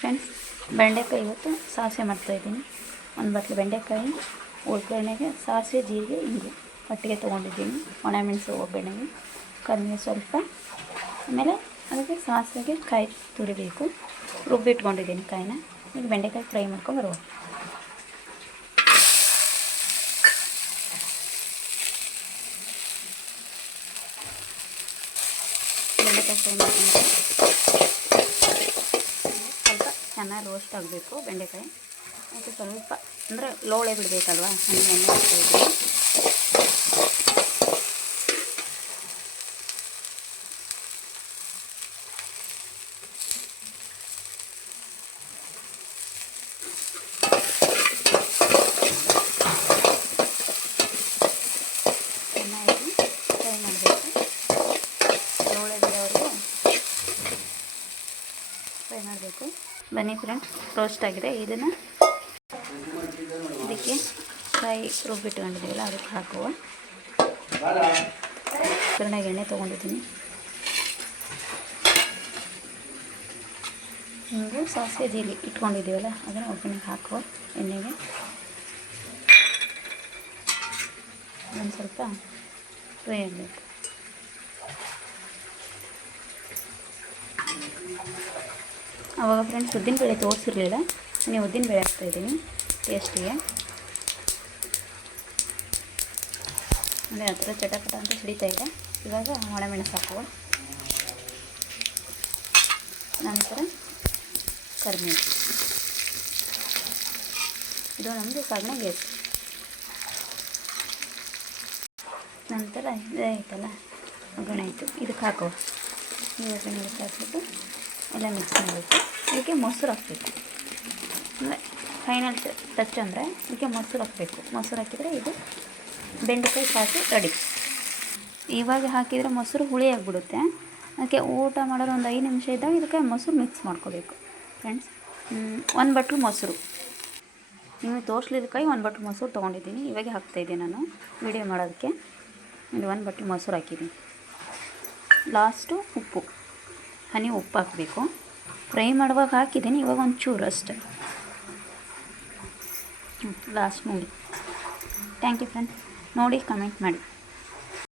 Friends, ಬೆಂಡೆಕಾಯಿ ಇವತ್ತು ಸಾಸಿವೆ ಮಾಡ್ತಾಯಿದ್ದೀನಿ. ಒಂದು ಬಟ್ಲು ಬೆಂಡೆಕಾಯಿ ಒಗ್ಗರಣೆಗೆ ಸಾಸಿವೆ, ಜೀರಿಗೆ, ಇಂಗು ಒಟ್ಟಿಗೆ ತೊಗೊಂಡಿದ್ದೀನಿ. ಒಣಮೆಣಸು ಒಗ್ಗರಣೆಗೆ, ಕರಿಬೇವು ಸ್ವಲ್ಪ, ಆಮೇಲೆ ಅದಕ್ಕೆ ಸಾಸಿವೆಗೆ ಕಾಯಿ ತುರಿಬೇಕು. ರುಬ್ಬಿಟ್ಕೊಂಡಿದ್ದೀನಿ ಕಾಯಿನ. ಈಗ ಬೆಂಡೆಕಾಯಿ ಫ್ರೈ ಮಾಡ್ಕೊಂಡು ಬರುವ. ಬೆಂಡೆಕಾಯಿ ಫ್ರೈ ಮಾಡ್ಕೊಂಡು ಸ್ವಲ್ಪ ಚೆನ್ನಾಗಿ ರೋಸ್ಟ್ ಆಗಬೇಕು ಬೆಂಡೆಕಾಯಿ. ಮತ್ತು ಸ್ವಲ್ಪ ಅಂದರೆ ಲೋಳೆ ಬಿಡಬೇಕಲ್ವ, ಹಣ್ಣು ಎಣ್ಣೆ ಹಾಕ್ತಾಯಿದ್ದೀನಿ. ಚೆನ್ನಾಗಿ ಫ್ರೈ ಮಾಡಬೇಕು, ಲೋಳೆ ಬಿಡೋವರೆಗೂ ಫ್ರೈ ಮಾಡಬೇಕು. ಬನ್ನಿ ಫ್ರೆಂಡ್ಸ್, ರೋಸ್ಟ್ ಆಗಿದೆ. ಇದನ್ನು ಇದಕ್ಕೆ ಫ್ರೈ ರುಬ್ಬಿಟ್ಕೊಂಡಿದ್ದೀವಲ್ಲ ಅದಕ್ಕೆ ಹಾಕುವ. ಒಗ್ಗರಣೆಗೆ ಎಣ್ಣೆ ತೊಗೊಂಡಿದ್ದೀನಿ. ಹಿಂಗು ಸಾಸಿವೆ ಜೀರಿಗೆ ಇಟ್ಕೊಂಡಿದ್ದೀವಲ್ಲ ಅದನ್ನು ಒಗ್ಗರಣೆಗೆ ಹಾಕುವ. ಎಣ್ಣೆಗೆ ಒಂದು ಸ್ವಲ್ಪ ಫ್ರೈ ಆಗಬೇಕು. ಆವಾಗ ಫ್ರೆಂಡ್ಸ್ ಉದ್ದಿನಬೇಳೆ ತೋರಿಸಿರಲಿಲ್ಲ, ನಾನು ಉದ್ದಿನಬೇಳೆ ಹಾಕ್ತಾಯಿದ್ದೀನಿ ಟೇಸ್ಟಿಗೆ. ಅಂದರೆ ಹತ್ತಿರ ಚಟಪಟ ಅಂತ ಸಿಡಿತಾ ಇದೆ. ಇವಾಗ ಒಣಮೆಣಸು ಹಾಕುವ. ನಂತರ ಕರಿಬೇವು. ಇದು ನಮ್ಮದು ಸಗಣಿ ಗ್ಯಾಸ್. ನಂತರ ಇದೇ ಐತಲ್ಲ ಒಗ್ಗರಣೆ ಆಯಿತು, ಇದಕ್ಕೆ ಹಾಕುವ. ಈ ಒಗ್ಗರಣೆಗೆ ಹಾಕ್ಬಿಟ್ಟು ಎಲ್ಲ ಮಿಕ್ಸ್ ಮಾಡಬೇಕು. ಇದಕ್ಕೆ ಮೊಸರು ಹಾಕಬೇಕು. ಅಂದರೆ ಫೈನಲ್ ಟಚ್ ಅಂದರೆ ಇದಕ್ಕೆ ಮೊಸರು ಹಾಕಬೇಕು. ಮೊಸರು ಹಾಕಿದರೆ ಇದು ಬೆಂಡೆಕಾಯಿ ಸಾಸು ರೆಡಿ. ಇವಾಗ ಹಾಕಿದರೆ ಮೊಸರು ಹುಳಿ ಆಗಿಬಿಡುತ್ತೆ. ಅದಕ್ಕೆ ಊಟ ಮಾಡೋರು ಒಂದು 5 ನಿಮಿಷ ಇದ್ದಾಗ ಇದಕ್ಕೆ ಮೊಸರು ಮಿಕ್ಸ್ ಮಾಡ್ಕೋಬೇಕು. ಫ್ರೆಂಡ್ಸ್, 1 ಬಟ್ಲು ಮೊಸರು ನಿಮಗೆ ತೋರಿಸ್ಲಿದ್ದಕ್ಕಾಗಿ 1 ಬಟ್ಲು ಮೊಸರು ತೊಗೊಂಡಿದ್ದೀನಿ. ಇವಾಗ ಹಾಕ್ತಾಯಿದ್ದೀನಿ ನಾನು ವಿಡಿಯೋ ಮಾಡೋದಕ್ಕೆ. ಇಲ್ಲಿ 1 ಬಟ್ಲು ಮೊಸರು ಹಾಕಿದ್ದೀನಿ. ಲಾಸ್ಟು ಉಪ್ಪು, ಹನಿ ಉಪ್ಪು ಹಾಕಬೇಕು. ಫ್ರೈ ಮಾಡುವಾಗ ಹಾಕಿದ್ದೀನಿ, ಇವಾಗ ಒಂಚೂರು ಅಷ್ಟೆ. ಲಾಸ್ಟ್ ನೋಡಿ. Thank you friends. ನೋಡಿ ಕಮೆಂಟ್ ಮಾಡಿ.